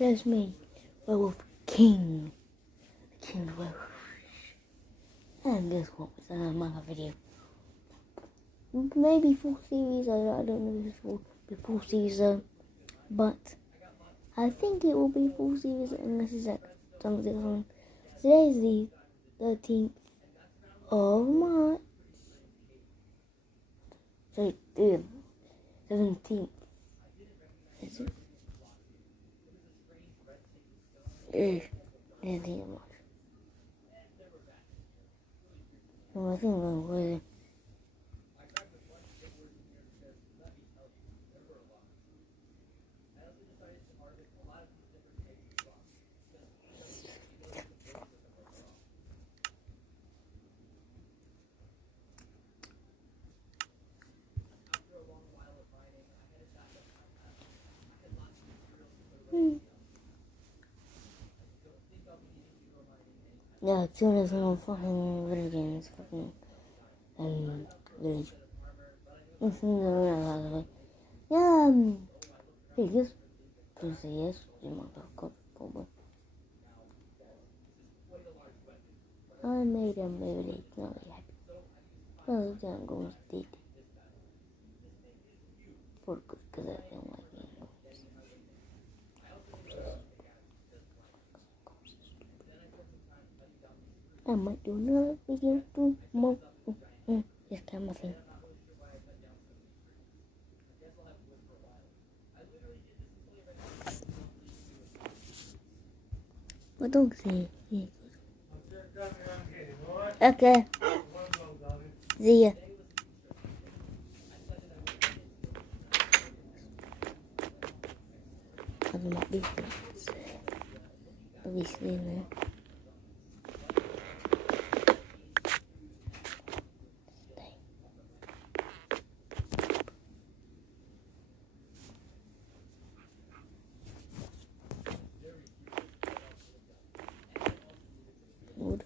There's me, Werewolf King. King of Werewolf. And this one was a manga video. Maybe full series, I don't know if it will be full season, but I think it will be full series unless it's at something. Today is the 13th of March. Sorry, the 17th. Is it? 17th of March. So I think I'm going. Yeah, as soon as I'm fucking video games, fucking village. Yeah, hey, yes, to say yes, you might have got forward. I made a village, not really happy. Well, I'm going to date for good, because I don't like being ghosts. I might do another video tomorrow. This camera thing. What dog say? Yeah. Okay. See ya. I don't know this. Obviously, no. Good.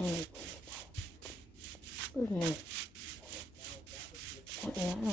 tiny little ball. Isn't it? Yeah.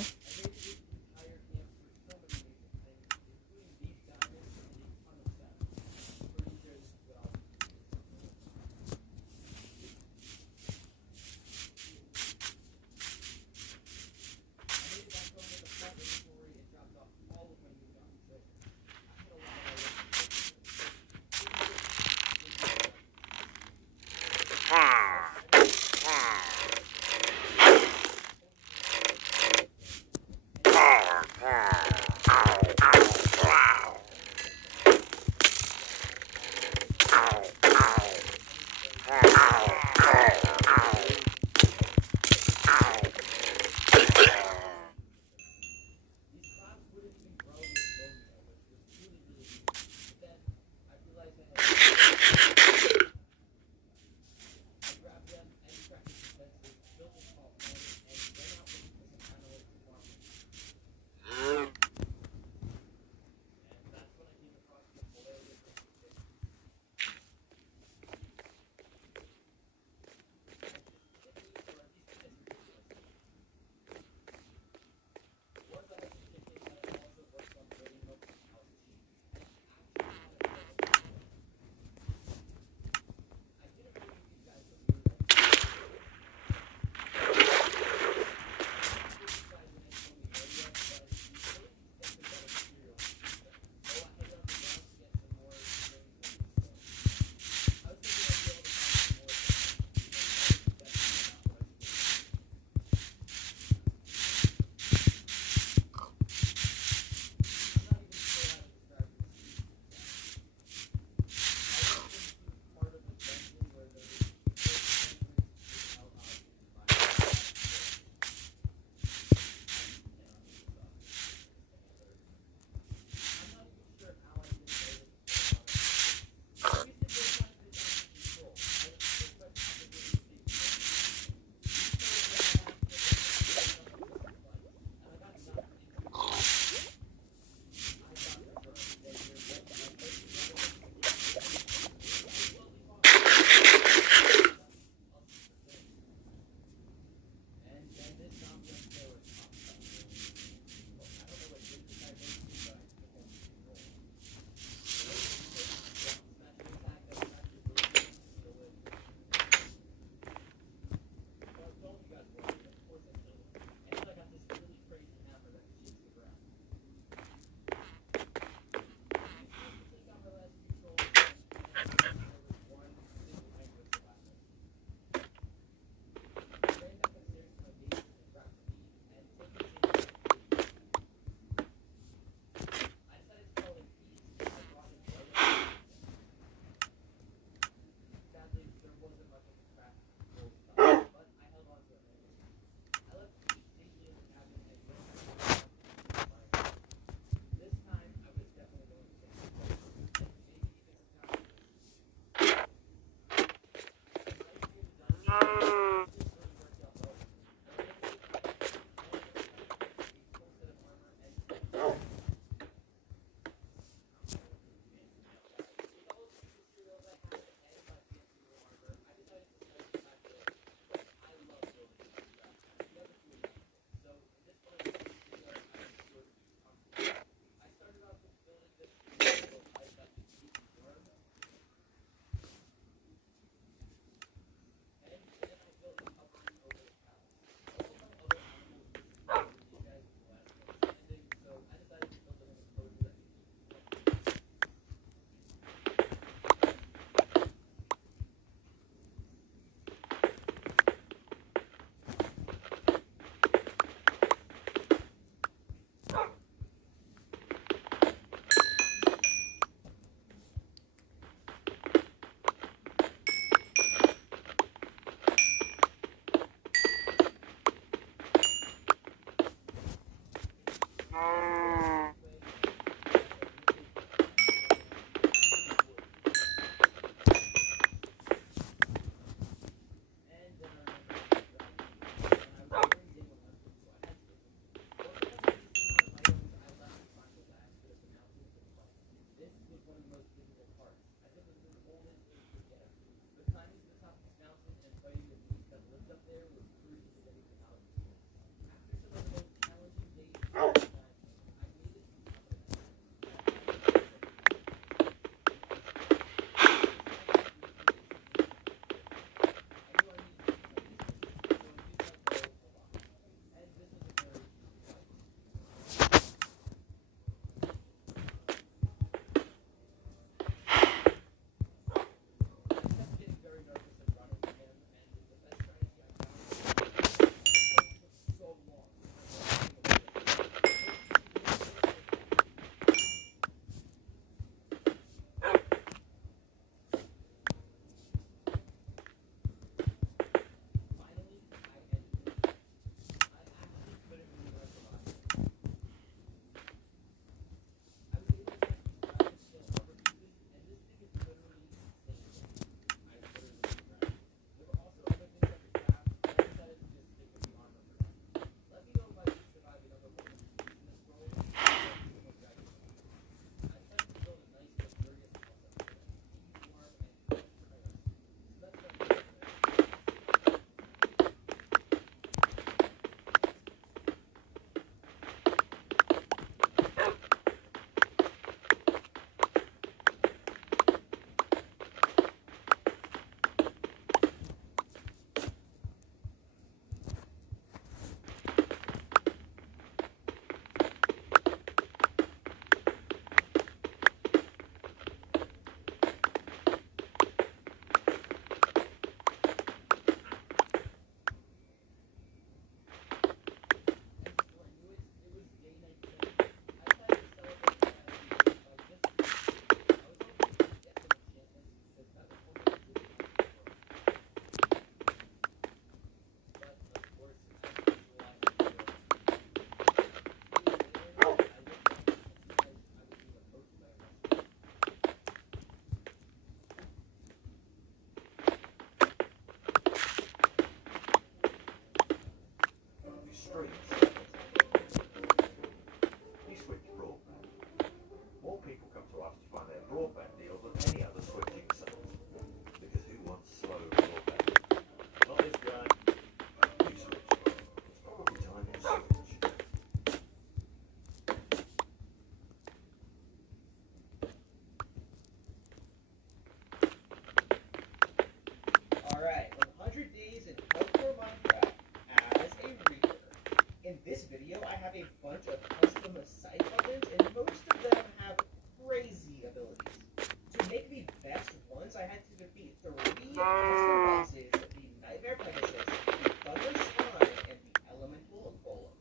video, I have a bunch of custom site buttons, and most of them have crazy abilities. To make the best ones, I had to defeat 3 custom bosses, the Nightmare Pegasus, the Thunder Slime, and the Elemental Golem.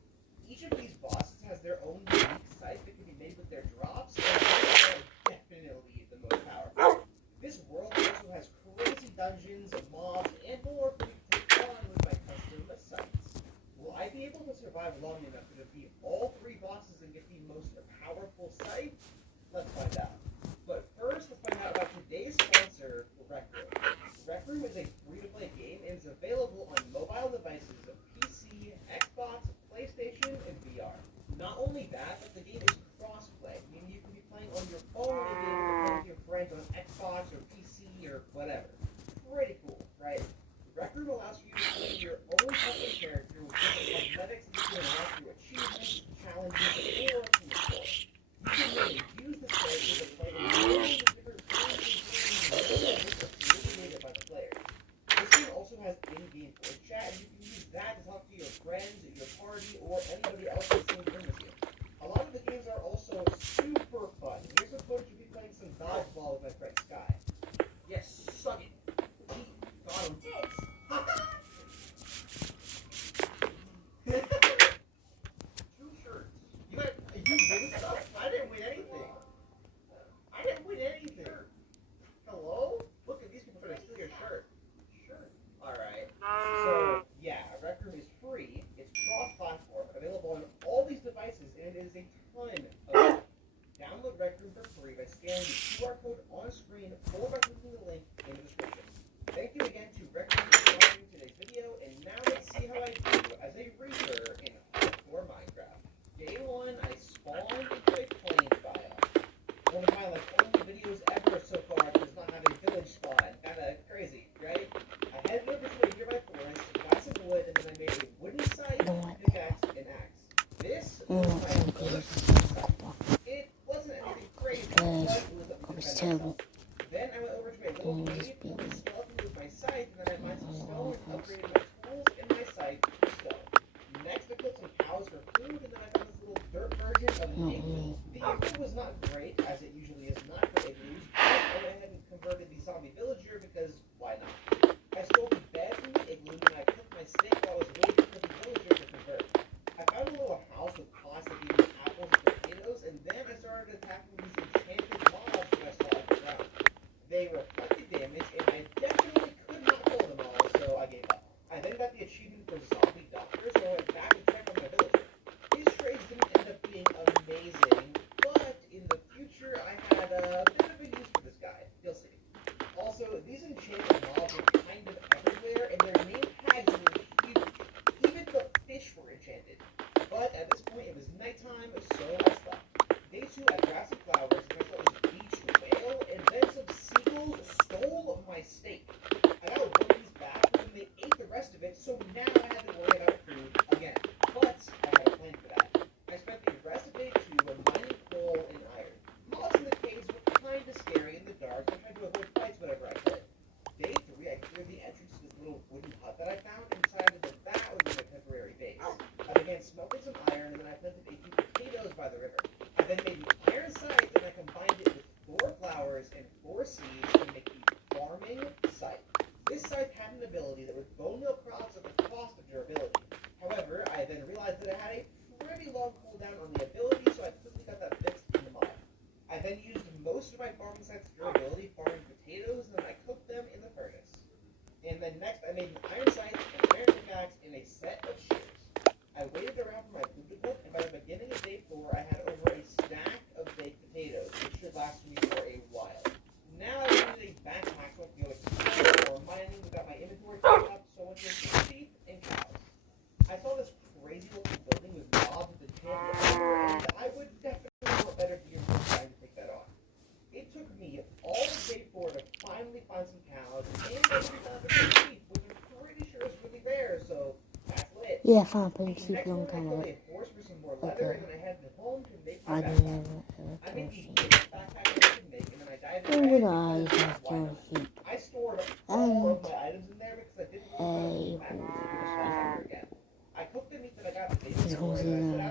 Each of these bosses has their own unique site that can be made with their drops, and they are definitely the most powerful. This world also has crazy dungeons, mobs, and more for me to take on with my custom sites. Will I be able to survive long enough to defeat all 3 bosses and get the most powerful site? Let's find out. But first, let's find out about today's sponsor, Rec Room. Rec Room is a free-to-play game and is available on mobile devices of PC, Xbox, PlayStation, and VR. Not only that, but the game is cross-play, meaning you can be playing on your phone and be able to play with your friends on Xbox or PC or whatever. Pretty cool, right? Rec Room allows you to create your own custom character with different cosmetics that you can unlock through achievements, challenges, or control. You can really use this character to play in millions of different games and games, created by the player. This game also has in-game voice chat, and you can use that to talk to your friends, your party, or anybody else in the same room as you. A lot of the games are also super fun. Here's a footage of me playing some dodgeball with my friend Sky. Yes, suck it. Got him. Two shirts. You win stuff? I didn't win anything. I didn't win anything. Hello? Look at these people trying to steal your shirt. Sure. Alright. So, yeah, Rec Room is free. It's cross-platform, available on all these devices, and it is a ton of fun. Download Rec Room for free by scanning the QR code on screen or by clicking the link in the description. Thank you again to Rec Room for watching today's video, and now let's see how I do as a racer in hardcore Minecraft. Day 1, I spawned into a plains biome. One of my only videos ever so far does not have a village spawn. Kinda crazy, right? I headed over to a nearby forest, got some wood, and then I made a wooden scythe, pickaxe, and axe. This was my first scythe. It wasn't anything crazy, but it was terrible. Then I went over to a little cave, killed a skeleton with my scythe, and then I mined some stone and upgraded my tools and my scythe to stone. Next, I killed some cows for food, and then I found this little dirt version of an igloo. The igloo was not great, as it usually is not for igloos, but I went ahead and converted the zombie villager because why not? I stole the bed from the igloo, and I cooked my steak while I was waiting for the villager to convert. I found a little house with pots that gave me apples and potatoes, and then I started attacking these enchanted mobs that I saw on the ground. They reflected damage, and I definitely could not kill them all, so I gave up. I then got the achievement for Zombie Doctor, so I went back and checked on my villager. His trades didn't end up being amazing, but in the future I had a bit of a use for this guy. You'll see. Also, these enchanted mobs were kind of everywhere, and their name tags were huge. Even the fish were enchanted. But at this point, it was nighttime, so I slept. Day 2, I grabbed some flowers, and I saw this beached whale, and then some seagulls stole my steak. I got one piece back, but then they ate the rest of it, so now I had to worry about food again. But I had a plan for that. I spent the rest of day 2 mining coal and iron. Mobs in the caves were kind of scary in the dark, and I tried to avoid fights whenever I could. Day 3, I cleared the entrance to this little wooden hut that I found, and decided that that would be my temporary base. I began smelting some iron, and then I planted a few potatoes by the river. I then made an iron scythe, and I combined it with 4 flowers and 4 seeds to make the farming scythe. This scythe had an ability that would bone meal crops at the cost of durability. However, I then realized that it had a pretty long cooldown on the ability, so I quickly got that fixed in the mod. I then used most of my farming scythe's durability farming potatoes, and then I cooked them in the furnace. And then next, I made an iron scythe, an iron pickaxe, and a set of shears. I waited around for my food to cook, and by the beginning of day 4, I had over a stack of baked potatoes, which should last me for a while. Now I needed a backpack so I could go exploring or mining without my inventory filling up, so I went to sheep and cows. I saw this crazy looking building with mobs with enchanted armor, and I would definitely want better gear for trying to take that on. It took me all of day 4 to finally find some cows, and I found a sheep, which I'm pretty sure is really rare, so that's lit. Yeah, I found a pretty sheep a long time ago. I horse for some more leather, and then I headed home to make my I backpack. never I made the sheep. biggest backpack I could make, and then I dived Who in would it I because have why to not? sheep? I stored all of my items in there because I didn't want to put A them back into the backpack ever again. I cooked the meat that I got the day These before, horses and I set are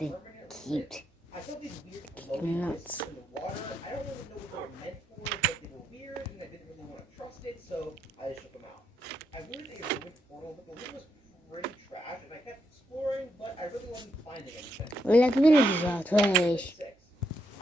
and they're cute. I felt these weird Nuts. floating discs in the water. I don't really know what they were meant for, but they were weird, and I didn't really want to trust it, so I just shook them out. I really think it's a good portal, but the loot was pretty trash, and I kept exploring, but I really wasn't finding anything. Like villages are trash.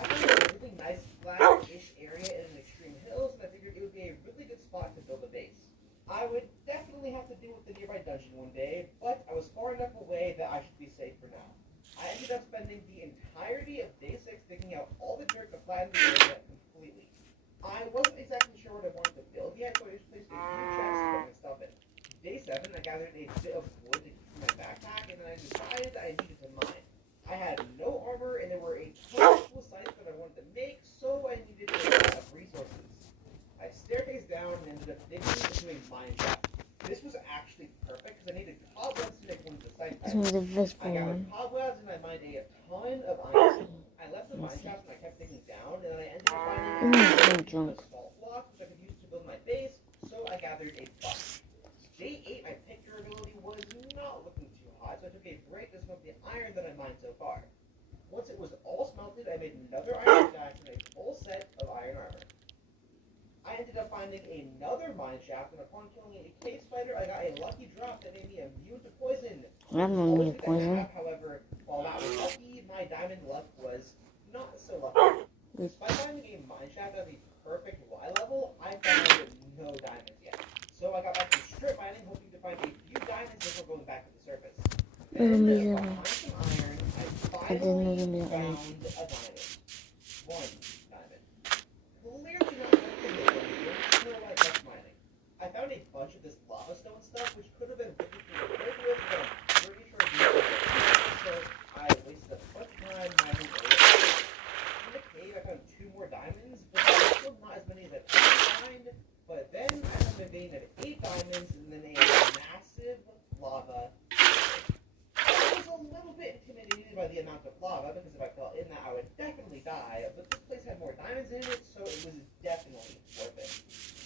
I found a really nice flat-ish area in the extreme hills, and I figured it would be a really good spot to build a base. I would definitely have to deal with the nearby dungeon one day, but I was far enough away that I should be safe for now. I ended up spending the entirety of day 6 digging out all the dirt to flatten the area completely. I wasn't exactly sure what I wanted to build yet, so I just placed a few chests to put my stuff in. Day 7, I gathered a bit of wood to keep in my backpack, and then I decided I needed to mine. I had no armor, and there were a ton of cool sites that I wanted to make, so I needed a lot of resources. I staircased down and ended up digging into a mine shaft. This was actually perfect because I needed cobwebs to make one of the site This was the first I gathered one. cobwebs and I mined a ton of iron. I left the mine shaft and I kept digging down, and then I ended up finding I'm a drunk. salt block which I could use to build my base, so I gathered a bunch. Day 8, my pick durability was not looking too hot, so I took a break to smoke the iron that I mined so far. Once it was all smelted, I made another iron axe and a full set of iron armor. I ended up finding another mine shaft, and upon killing a cave spider, I got a lucky drop that made me immune to poison. I'm not Always really good to poison. have, however, while that was lucky, my diamond luck was not so lucky. Despite finding a mine shaft at the perfect Y level, I found no diamonds yet. So I got back to strip mining, hoping to find a few diamonds before going back to the surface. Then, behind some iron, I finally found a diamond. One diamond. Clearly not enough like rough mining. I found a bunch of this lava stone stuff, which could have been written through the code with, but I'm pretty sure these are so I wasted a bunch of time mining over. In the cave, I found 2 more diamonds, but there's still not as many as I thought I'd find. But then I found a vein of 8 diamonds and then a massive lava. I was a little bit intimidated by the amount of lava, because if I fell in that, I would definitely die. But this place had more diamonds in it, so it was definitely worth it.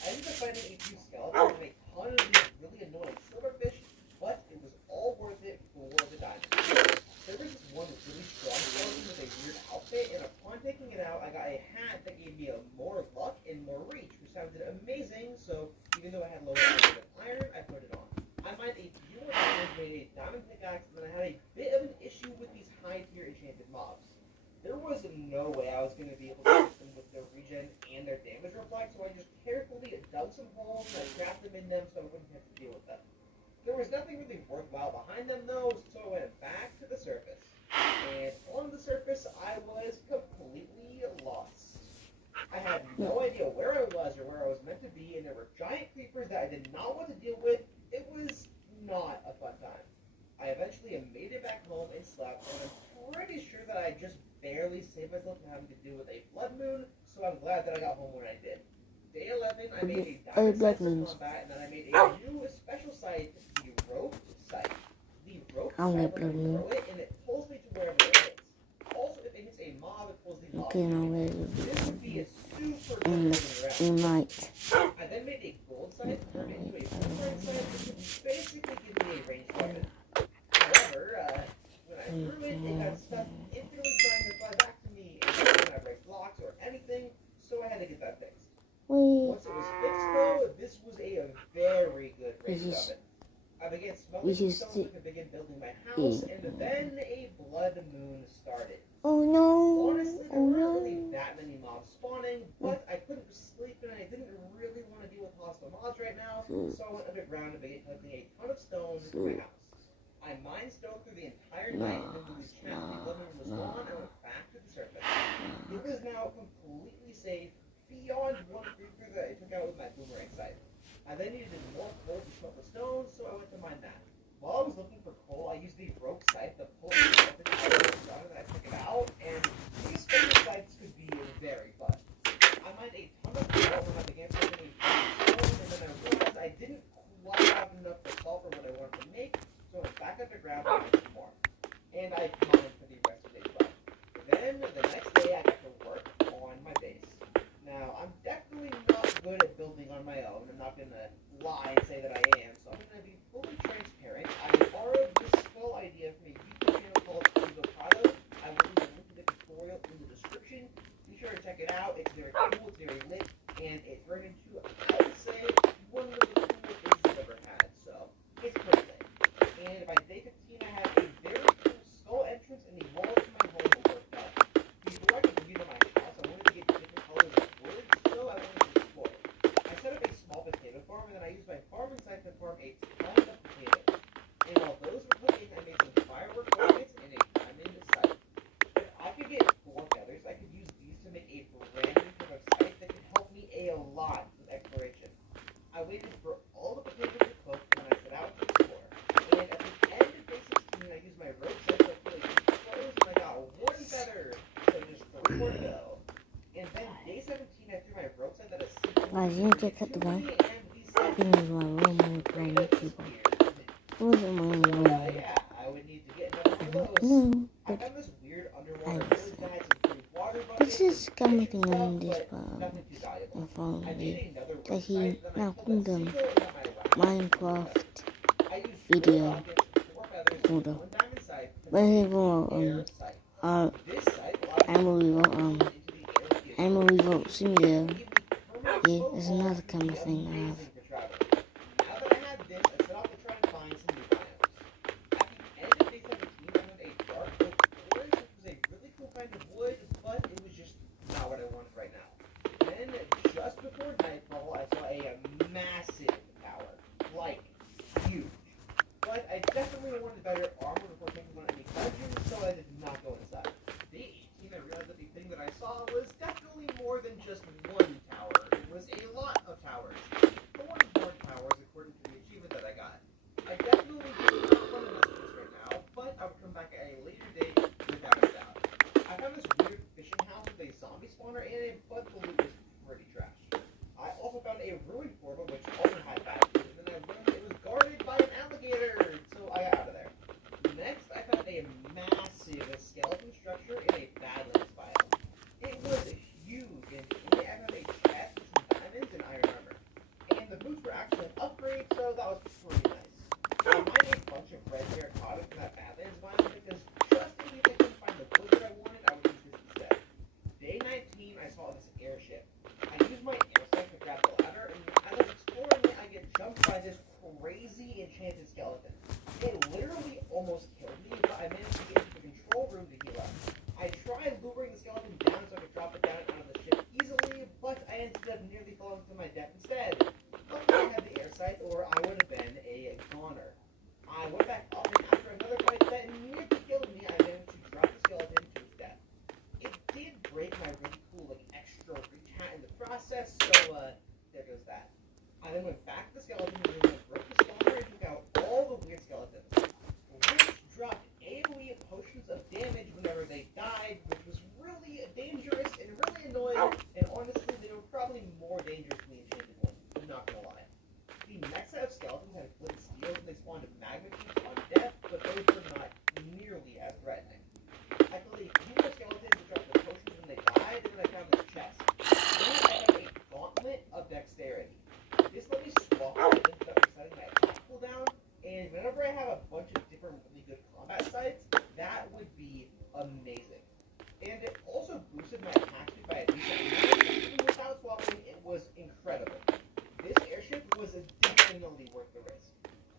I ended up finding a few skeletons and a ton of these really annoying silverfish, but it was all worth it for the diamonds. There was this one really strong skeleton with a weird outfit, and upon taking it out, I got a hat that gave me more luck and more reach, which sounded amazing, so even though I had lower levels of iron, I put it on. I mined a few more diamonds, made a diamond pickaxe, and then I had a bit of an issue with these high-tier enchanted mobs. There was no way I was going to be able to hit them with their regen and their damage reflect, so I just carefully dug some holes and I trapped them in them so I wouldn't have to deal with them. There was nothing really worthwhile behind them though, so I went back to the surface. And on the surface, I was completely lost. I had no idea where I was or where I was meant to be, and there were giant creepers that I did not want to deal with. It was not a fun time. I eventually made it back home and slept, and I'm pretty sure that I just barely saved myself from having to deal with a blood moon, so I'm glad that I got home when I did. Day 11, I made a diamond site for combat, and then I made a new special site, the rope site. The rope site, when I throw it, and it pulls me to wherever it hits. Also, if it hits a mob, it pulls the mob. This would be a super good round. I then made a gold site, turned it into a boomerang site, which would basically give me a ranged weapon. However, when I threw it, it got stuck instantly trying to fly back to me, and I couldn't break blocks or anything, so I had to get that fixed. Once it was fixed, though, this was a very good ranged weapon. I began smelting stones so I could begin building my house, and then a blood moon started. Oh no! Honestly, there weren't really that many mobs spawning, but I couldn't sleep and I didn't really want to deal with hostile mobs right now, so I went underground and began collecting a ton of stones for my house. I mined stone through the entire night, and then when the blood moon was gone, I went back to the surface. It was now completely safe, beyond one creeper that I took out with my boomerang sight. I then needed more coal to smelt the stones, so I went to mine that. While I was looking for coal, I used the rope sight to pull the skeleton out of the ground, and I took it out, and these special sights could be very fun. I mined a ton of coal when I began putting a stone, and then I realized I didn't quite have enough salt for what I wanted to make, so I went back underground and made some more. And I mined for the rest of the day as well. Then, the next day, I got to work on my base. Now, I'm definitely not good at building on my own. I'm not going to lie and say that I am, so I'm going to be fully transparent. I borrowed this skull idea from a YouTube channel called Hugo Prado, secondary lit, and it turned into, I would say, one of the coolest bases I've ever had. So it's pretty lit. And by day 15, I had a very cool skull entrance in the walls of my home worked up. Before I could redo my house, I wanted to get different colors of wood, so I wanted to explore. I set up a small potato farm, and then I used my farming site to farm a ton of potatoes. And while those were cooking, I made some firework rockets and a diamond sight. If I could get 4 feathers, I could use these to make a brand new type of sight that could help me a lot with exploration. I waited for all the potatoes to cook, and then I set out to explore. And at the end of day 16, I used my rope set to kill a few crows, and I got 1 feather, so just 3 more to go. And then day 17, I threw my rope set at a secret. Guys, you need to check out the one. Thing is my room on YouTube. It wasn't my room. Yeah, I would need to get another one of those. No, I but found this weird underwater village that had some free water buckets. this is something on this Nothing too valuable. my phone. I made another That he website, then I now killed a called them seagull and got my rocket. Minecraft I used 4 video. rockets, 4 feathers, and Hold 1 up. diamond sight to Where make they go air sight. This sight allowed Animal me to Revolt into the air view. Animal Revolt Simulator. Gave me permanent Yeah, slow there's fall, another which would be camera thing I have. amazing for traveling. Now that I had this, I set off to try and find some new biomes. At the end of day 17, I found a dark oak forest, which was a really cool kind of wood, but it was just not what I wanted right now. Then, just before nightfall, I saw a massive tower. Like, huge. But I definitely wanted better armor before taking on any dungeons, so I did not go inside. Day 18, I realized that the thing that I saw was definitely more than just 1 tower. It was a lot of towers. 4 more towers according to the achievement that I got. I definitely didn't have fun in this place right now, but I would come back at a later date without a doubt. I found this weird fishing house with a zombie spawner in it, but the loot was pretty trash. I also found a ruined portal which also had bad loot, and then I learned it was guarded by an alligator, so I got out of there. Next, I found a massive skeleton structure in a Badlands biome. It was huge, and in it I found a chest with some diamonds and iron armor. And the boots were actually an upgrade, so that was pretty nice. I mined a bunch of red terracotta from that Badlands biome because just in case I couldn't find the wood that I wanted, I would use this instead. Day 19, I saw this airship. I used my air sight to grab the ladder, and as I was exploring it, I get jumped by this crazy enchanted skeleton. It literally almost killed me, but I managed to get into the control room to heal up. I tried luring the skeleton down so I could drop it down out of the ship easily, but I ended up nearly falling to my death instead. Luckily I had the air sight, or I would have been a goner. I went back up, and after another fight that nearly killed me, I managed to drop the skeleton to its death. It did break my really cool, extra reach hat in the process, so, there goes that. I then went back to the skeleton room and broke the spawner and took out all the weird skeletons, which dropped AoE potions of damage whenever they died, which was really dangerous and really annoying, and honestly, they were probably more dangerous than the enchanted ones, I'm not gonna lie. The next set of skeletons had flint steels and they spawned magma cubes on death, but those were not nearly as threatening. I killed a few more skeletons that dropped the potions when they died, and then I found this chest. Then I found a gauntlet of dexterity. This let me swap items without resetting my attack cooldown, and whenever I have a bunch of different really good combat sites, that would be amazing. And it also boosted my attack speed by a decent amount, even without swapping, it was incredible. This airship was definitely worth the risk.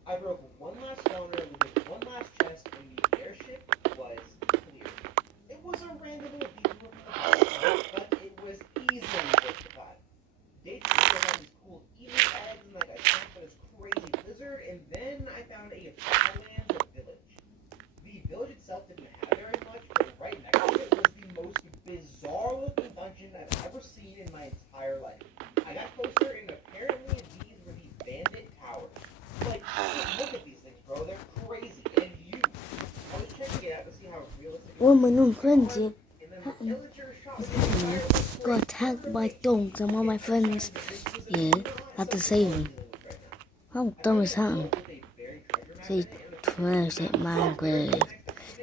I broke 1 last spawner, looted 1 last chest, and the airship was clear. It was a random little detour from the fight, but it was easily worth the fight. Day 2, I found these cool emu eggs, and I got attacked by this crazy lizard, and then I found a Badlands village. The village itself didn't have very much, but right next to it was the most bizarre looking dungeon I've ever seen in my entire life. I got closer, and apparently these were the bandit towers. Like, look at these things, bro. They're crazy and huge. I was checking it out to see how realistic it Well, was. my new friends here And then the villager shot me got attacked by dogs, and one of my friends, had to save him. How dumb is that? Say trash at Minecraft.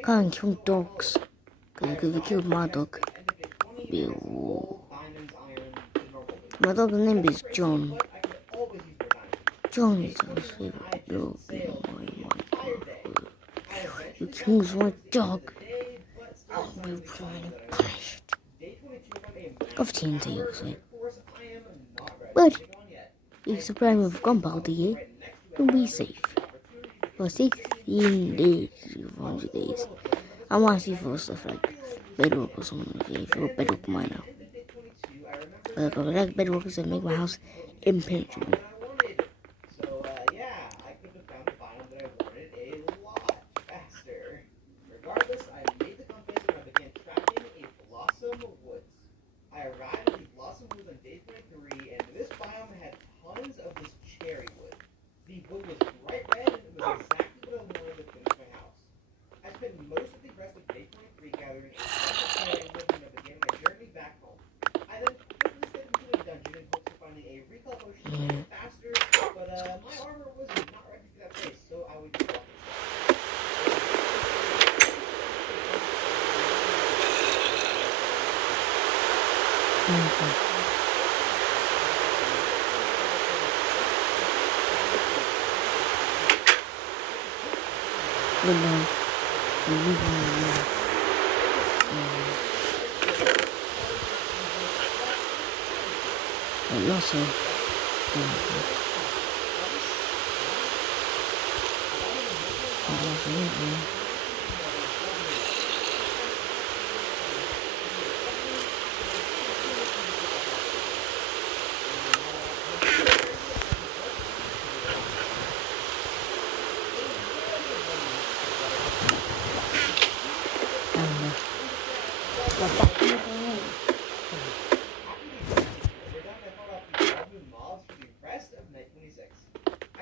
Can't kill dogs. Because if he killed my dog, it'd be a war. My dog's name is John. John is our favorite dog in my Minecraft. You kills my dog, I will be punished. Of TNT, also. But if supply with gunpowder here, you'll be safe. For 16 days, 400 days. I want to see for stuff like bedrock or something. If you're a bedrock miner. Like bedrock is to make my house impenetrable. Yeah, I could have found a biome that I wanted a lot faster. Regardless, I made the compass and I began tracking a Blossom Woods. I arrived at the Blossom Woods on day 23, and this biome had tons of this cherry wood. The wood was bright red, and it was exactly what I wanted to finish my house. I spent most of the rest of day 23 gathering a bunch of cherry wood and I began my journey back home. I then quickly stepped into a dungeon in hopes of finding a recall potion to make it faster, but my armor was not ready for that place, so I would just walk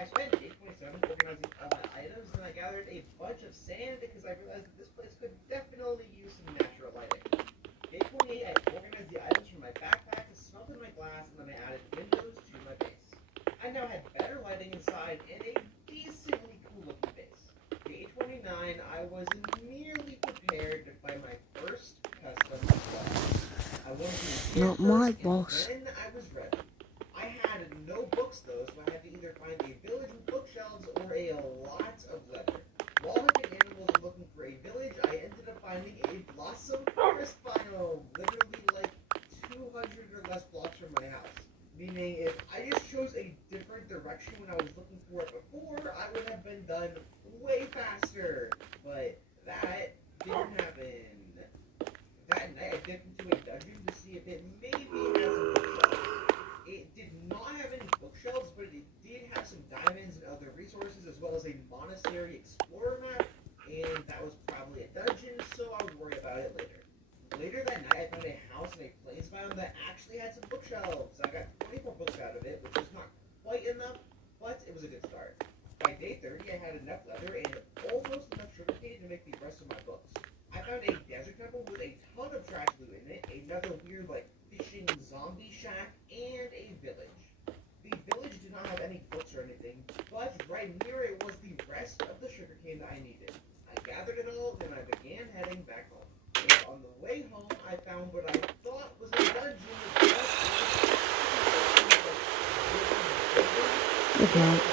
I spent day 27 organizing all my items, and I gathered a bunch of sand because I realized that this place could definitely use some natural lighting. Day 28, I organized the items from my backpack to smelted my glass, and then I added windows to my base. I now had better lighting inside and a decently cool-looking base. Day 29, I was nearly prepared to find my first custom boss. I wanted to Not my boss. Then I was ready. I had no books though, so I had to either find a village with bookshelves or a lot of leather. While hunting animals and looking for a village, I ended up finding a blossom forest biome, literally like 200 or less blocks from my house. Meaning, if I just chose a different direction when I was looking for it before, I would have been done way faster. But that didn't happen. That night, I dipped into a dungeon to see if it maybe has some bookshelves. It did not have any bookshelves, but it did have some diamonds and other resources, as well as a monastery explorer map, and that was probably a dungeon, so I would worry about it later. Later that night, I found a house in a plains biome that actually had some bookshelves. I got 24 books out of it, which was not quite enough, but it was a good start. By day 30, I had enough leather and almost enough sugarcane to make the rest of my books. I found a desert temple with a ton of trash loot in it, another weird, fishing zombie shack, and a village. The village did not have any books or anything, but right near it was the rest of the sugarcane that I needed. I gathered it all, and I began heading back home. And on the way home, I found what I thought was a dungeon with Okay.